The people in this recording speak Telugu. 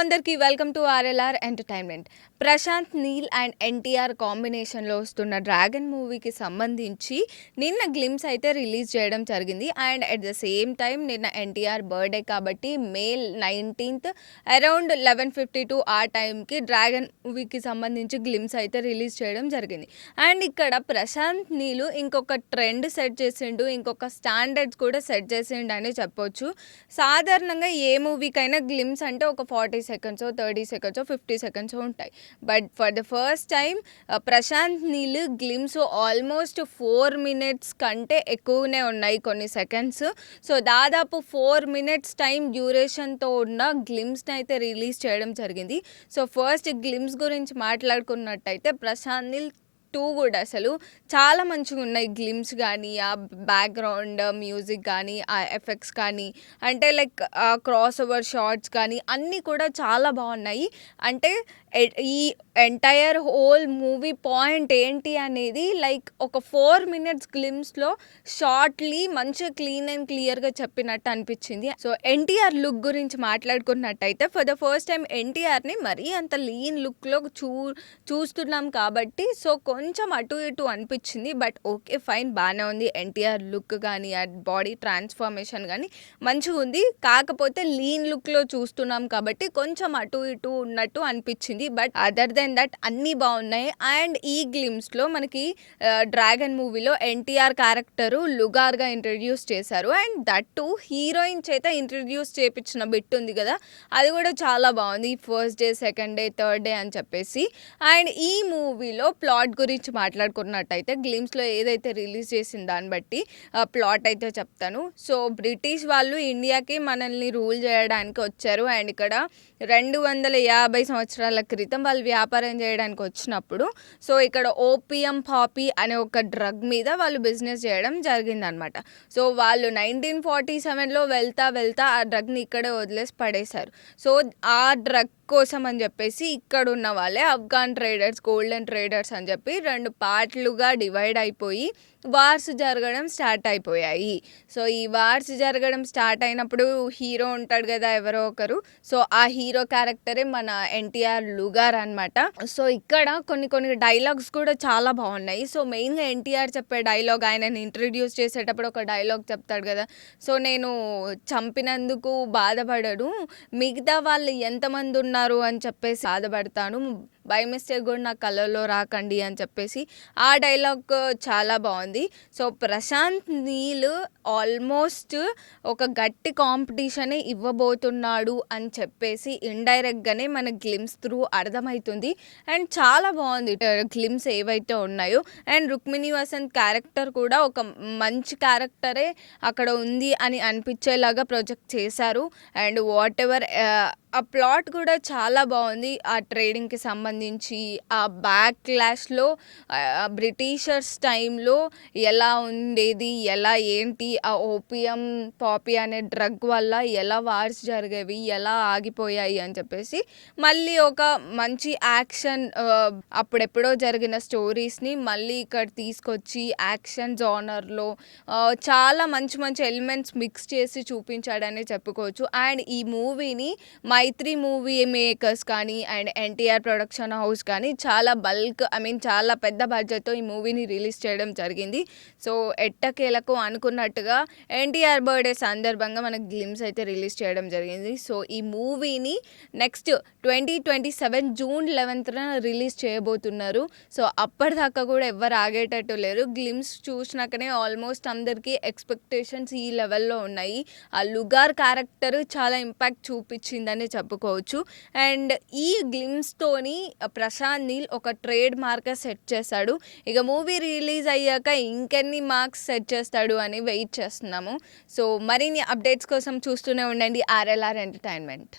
అందరికీ welcome to RLR entertainment. Prashanth Neel and NTR కాంబినేషన్లో వస్తున్న డ్రాగన్ మూవీకి సంబంధించి నిన్న గ్లిమ్స్ అయితే రిలీజ్ చేయడం జరిగింది. And at the same time నిన్న ఎన్టీఆర్ బర్త్డే కాబట్టి మే 19th అరౌండ్ 11:52 ఆ టైంకి డ్రాగన్ మూవీకి సంబంధించి గ్లిమ్స్ అయితే రిలీజ్ చేయడం జరిగింది. అండ్ ఇక్కడ ప్రశాంత్ నీలు ఇంకొక ట్రెండ్ సెట్ చేసిండు, ఇంకొక స్టాండర్డ్స్ కూడా సెట్ చేసిండు అని చెప్పొచ్చు. సాధారణంగా ఏ మూవీకైనా గ్లిమ్స్ అంటే ఒక 40 సెకండ్స్, 30 సెకండ్స్, 50 సెకండ్స్ ఉంటాయి. But for the first time Prashanth Neel glimpse almost 4 minutes కంటే ఎక్కువనే ఉన్నాయి కొన్ని సెకండ్స్. సో దాదాపు 4 minutes టైం డ్యూరేషన్తో ఉన్న గ్లిమ్స్ని అయితే రిలీజ్ చేయడం జరిగింది. సో ఫస్ట్ గ్లిమ్స్ గురించి మాట్లాడుకున్నట్టయితే ప్రశాంత్ నీల్ 2 కూడా అసలు చాలా మంచిగా ఉన్నాయి. గ్లిమ్స్ కానీ, ఆ బ్యాక్గ్రౌండ్ మ్యూజిక్ కానీ, ఆ ఎఫెక్ట్స్ కానీ, అంటే లైక్ క్రాస్ ఓవర్ షార్ట్స్ కానీ అన్నీ కూడా చాలా బాగున్నాయి. అంటే ఈ ఎంటైర్ హోల్ మూవీ పాయింట్ ఏంటి అనేది లైక్ ఒక 4 minutes గ్లిమ్స్లో షార్ట్లీ మంచిగా క్లీన్ అండ్ క్లియర్గా చెప్పినట్టు అనిపించింది. సో ఎన్టీఆర్ లుక్ గురించి మాట్లాడుకున్నట్టయితే ఫర్ ద ఫస్ట్ టైం ఎన్టీఆర్ని మరీ అంత లీన్ లుక్లో చూస్తున్నాం కాబట్టి సో కొంచెం అటు ఇటు అనిపించింది. బట్ ఓకే ఫైన్, బాగానే ఉంది. ఎన్టీఆర్ లుక్ కానీ, ఆ బాడీ ట్రాన్స్ఫర్మేషన్ కానీ మంచిగా ఉంది. కాకపోతే లీన్ లుక్లో చూస్తున్నాం కాబట్టి కొంచెం అటు ఇటు ఉన్నట్టు అనిపించింది. బట్ అదర్ దెన్ దట్ అన్నీ బాగున్నాయి. అండ్ ఈ గ్లిమ్స్లో మనకి డ్రాగన్ మూవీలో ఎన్టీఆర్ క్యారెక్టరు లుగార్గా ఇంట్రడ్యూస్ చేశారు. అండ్ దట్ టు హీరోయిన్ చేత ఇంట్రడ్యూస్ చేయించిన బిట్ ఉంది కదా, అది కూడా చాలా బాగుంది. First day, second day, third day అని చెప్పేసి. అండ్ ఈ మూవీలో ప్లాట్ గురించి మాట్లాడుకున్నట్టయితే గ్లిమ్స్లో ఏదైతే రిలీజ్ చేసిన దాన్ని బట్టి ప్లాట్ అయితే చెప్తాను. సో బ్రిటిష్ వాళ్ళు ఇండియాకి మనల్ని రూల్ చేయడానికి వచ్చారు. అండ్ ఇక్కడ 250 సంవత్సరాల క్రితం వాళ్ళు వ్యాపారం చేయడానికి వచ్చినప్పుడు సో ఇక్కడ ఓపియం పాపీ అనే ఒక డ్రగ్ మీద వాళ్ళు బిజినెస్ చేయడం జరిగిందనమాట. సో వాళ్ళు 1947లో వెళ్తా ఆ డ్రగ్ని ఇక్కడే వదిలేసి పడేశారు. సో ఆ డ్రగ్ కోసం అని చెప్పేసి ఇక్కడ ఉన్న వాళ్ళే అఫ్ఘాన్ ట్రేడర్స్, గోల్డెన్ ట్రేడర్స్ అని చెప్పి 2 పార్ట్లుగా డివైడ్ అయిపోయి వార్స్ జరగడం స్టార్ట్ అయిపోయాయి. సో ఈ వార్స్ జరగడం స్టార్ట్ అయినప్పుడు హీరో ఉంటాడు కదా ఎవరో ఒకరు, సో ఆ హీరో క్యారెక్టరే మన ఎన్టీఆర్ లుగార్ అనమాట. సో ఇక్కడ కొన్ని డైలాగ్స్ కూడా చాలా బాగున్నాయి. సో మెయిన్గా ఎన్టీఆర్ చెప్పే డైలాగ్, ఆయనని ఇంట్రడ్యూస్ చేసేటప్పుడు ఒక డైలాగ్ చెప్తాడు కదా, సో నేను చంపినందుకు బాధపడను, మిగతా వాళ్ళు ఎంతమంది ఉన్నారు అని చెప్పేసి బాధపడతాను, బై మిస్టేక్ కూడా నా కళ్ళలో రాకండి అని చెప్పేసి ఆ డైలాగ్ చాలా బాగుంది. సో ప్రశాంత్ నీల్ ఆల్మోస్ట్ ఒక గట్టి కాంపిటీషన్ ఇవ్వబోతున్నాడు అని చెప్పేసి ఇండైరెక్ట్గానే మన గ్లిమ్స్ త్రూ అర్థమవుతుంది. అండ్ చాలా బాగుంది గ్లిమ్స్ ఏవైతే ఉన్నాయో. అండ్ రుక్మిణి వసంత్ క్యారెక్టర్ కూడా ఒక మంచి క్యారెక్టరే అక్కడ ఉంది అని అనిపించేలాగా ప్రొజెక్ట్ చేశారు. అండ్ వాట్ ఎవర్ ఆ ప్లాట్ కూడా చాలా బాగుంది. ఆ ట్రేడింగ్కి సంబంధించి ఆ బ్యాక్ క్లాష్లో బ్రిటిషర్స్ టైంలో ఎలా ఉండేది, ఎలా ఏంటి, ఆ ఓపియం పాపీ అనే డ్రగ్ వల్ల ఎలా వార్స్ జరిగేవి, ఎలా ఆగిపోయాయి అని చెప్పేసి మళ్ళీ ఒక మంచి యాక్షన్, అప్పుడెప్పుడో జరిగిన స్టోరీస్ని మళ్ళీ ఇక్కడ తీసుకొచ్చి యాక్షన్ జానర్లో చాలా మంచి ఎలిమెంట్స్ మిక్స్ చేసి చూపించాడని చెప్పుకోవచ్చు. అండ్ ఈ మూవీని మైత్రి మూవీ మేకర్స్ కానీ అండ్ ఎన్టీఆర్ ప్రొడక్షన్ హౌస్ కానీ చాలా చాలా పెద్ద బడ్జెట్తో ఈ మూవీని రిలీజ్ చేయడం జరిగింది. సో ఎట్టకేలకు అనుకున్నట్టుగా ఎన్టీఆర్ బర్త్డే సందర్భంగా మనకు గ్లిమ్స్ అయితే రిలీజ్ చేయడం జరిగింది. సో ఈ మూవీని నెక్స్ట్ 2027 జూన్ 11th రిలీజ్ చేయబోతున్నారు. సో అప్పటిదాకా కూడా ఎవరు ఆగేటట్టు లేరు. గ్లిమ్స్ చూసినాకనే ఆల్మోస్ట్ అందరికీ ఎక్స్పెక్టేషన్స్ ఈ లెవెల్లో ఉన్నాయి. ఆ లుగార్ క్యారెక్టర్ చాలా ఇంపాక్ట్ చూపించిందని చెప్పుకోవచ్చు. అండ్ ఈ గ్లిమ్స్తోని ప్రశాంత్ నీల్ ఒక ట్రేడ్ మార్క్ సెట్ చేశాడు. ఇక మూవీ రిలీజ్ అయ్యాక ఇంకెన్ని మార్క్స్ సెట్ చేస్తాడు అని వెయిట్ చేస్తున్నాము. సో మరిన్ని అప్డేట్స్ కోసం చూస్తూనే ఉండండి ఆర్ఎల్ఆర్ ఎంటర్టైన్మెంట్.